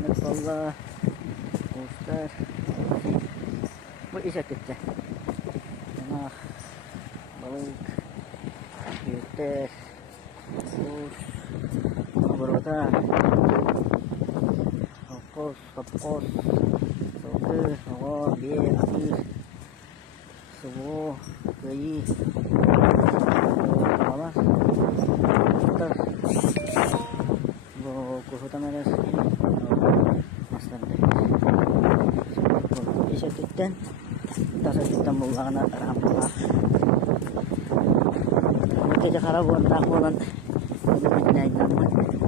Nagpala, poster, isa kita. Nah, balik, kites, terus, berota, kapos, oke, dia, akhir, semua, bayi, malas, terus, kuhutan ada sini, bastante. Isa kita, kita mulakan at rampa. Kita karabuan na ako lang, naman.